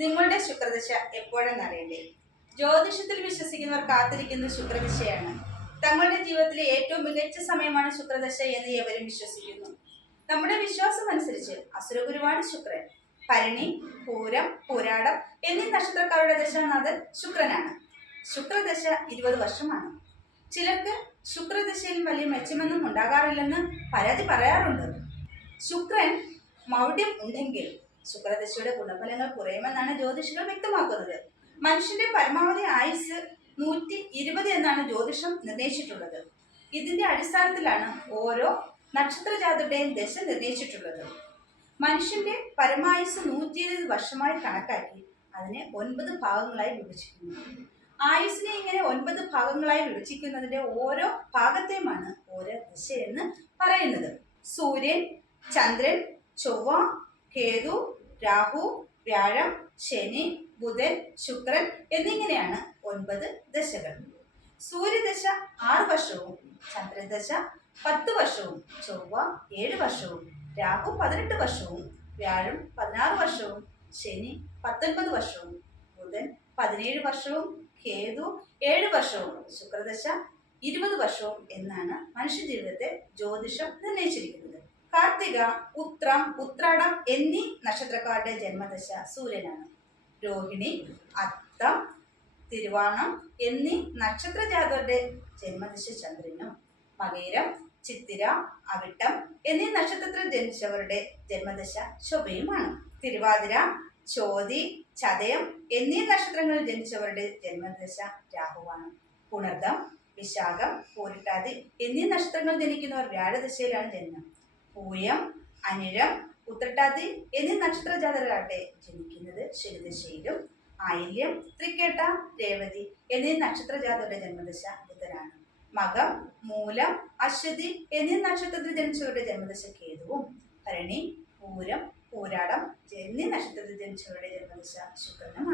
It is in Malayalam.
നിങ്ങളുടെ ശുക്രദശ എപ്പോഴെന്ന് അറിയണ്ടേ? ജ്യോതിഷത്തിൽ വിശ്വസിക്കുന്നവർ കാത്തിരിക്കുന്ന ശുക്രദശയാണ്. തങ്ങളുടെ ജീവിതത്തിലെ ഏറ്റവും മികച്ച സമയമാണ് ശുക്രദശ എന്ന് ഏവരും വിശ്വസിക്കുന്നു. നമ്മുടെ വിശ്വാസം അനുസരിച്ച് അസുരഗുരുവാണ് ശുക്രൻ. ഭരണി, പൂരം, പൂരാടം എന്നീ നക്ഷത്രക്കാരുടെ ദശാനാഥൻ ശുക്രനാണ്. ശുക്രദശ 20 വർഷമാണ്. ചിലർക്ക് ശുക്രദശയിൽ വലിയ മെച്ചമൊന്നും ഉണ്ടാകാറില്ലെന്ന് പരാതി പറയാറുണ്ട്. ശുക്രൻ മൗഢ്യം ഉണ്ടെങ്കിൽ ശുക്രദശയുടെ ഗുണഫലങ്ങൾ കുറയുമെന്നാണ് ജ്യോതിഷികൾ വ്യക്തമാക്കുന്നത്. മനുഷ്യന്റെ പരമാവധി ആയുസ് 120 എന്നാണ് ജ്യോതിഷം നിർണയിച്ചിട്ടുള്ളത്. ഇതിന്റെ അടിസ്ഥാനത്തിലാണ് ഓരോ നക്ഷത്രജാതരുടെയും ദശ നിർണയിച്ചിട്ടുള്ളത്. മനുഷ്യന്റെ പരമായുസ് 120 വർഷമായി കണക്കാക്കി അതിനെ 9 ഭാഗങ്ങളായി വിഭജിക്കുന്നു. ആയുസിനെ ഇങ്ങനെ 9 ഭാഗങ്ങളായി വിഭജിക്കുന്നതിന്റെ ഓരോ ഭാഗത്തെയുമാണ് ഓരോ ദശയെന്ന് പറയുന്നത്. സൂര്യൻ, ചന്ദ്രൻ, ചൊവ്വ, കേതു, രാഹു, വ്യാഴം, ശനി, ബുധൻ, ശുക്രൻ എന്നിങ്ങനെയാണ് 9 ദശകൾ. സൂര്യദശ 6 വർഷവും, ചന്ദ്രദശ 10 വർഷവും, ചൊവ്വ 7 വർഷവും, രാഹു 18 വർഷവും, വ്യാഴം 16 വർഷവും, ശനി 19 വർഷവും, ബുധൻ 17 വർഷവും, കേതു 7 വർഷവും, ശുക്രദശ 20 വർഷവും എന്നാണ് മനുഷ്യജീവിതത്തെ ജ്യോതിഷം നിർണയിച്ചിരിക്കുന്നത്. കാർത്തിക, ഉത്രം, ഉത്രാടം എന്നീ നക്ഷത്രക്കാരുടെ ജന്മദശ സൂര്യനാണ്. രോഹിണി, അത്തം, തിരുവാണം എന്നീ നക്ഷത്രജാതരുടെ ജന്മദശ ചന്ദ്രനും. മകയിരം, ചിത്തിര, അവിട്ടം എന്നീ നക്ഷത്രത്തിൽ ജനിച്ചവരുടെ ജന്മദശ ചൊവ്വയുമാണ്. തിരുവാതിര, ചോതി, ചതയം എന്നീ നക്ഷത്രങ്ങളിൽ ജനിച്ചവരുടെ ജന്മദശ രാഹുവാണ്. പുണർദം, വിശാഖം, പൂരിട്ടാതി എന്നീ നക്ഷത്രങ്ങളിൽ ജനിക്കുന്നവർ വ്യാഴദശയിലാണ് ജനനം. പൂയം, അനിഴം, ഉത്രട്ടാതി എന്നീ നക്ഷത്രജാതരാകട്ടെ ജനിക്കുന്നത് ശനിദശയിലും. ആയില്യം, തൃക്കേട്ട, രേവതി എന്നീ നക്ഷത്രജാതരുടെ ജന്മദശ ബുധനാണ്. മകം, മൂലം, അശ്വതി എന്നീ നക്ഷത്രത്തിൽ ജനിച്ചവരുടെ ജന്മദശ കേതുവും. ഭരണി, പൂരം, പൂരാടം എന്നീ നക്ഷത്രത്തിൽ ജനിച്ചവരുടെ ജന്മദശ ശുക്രനും.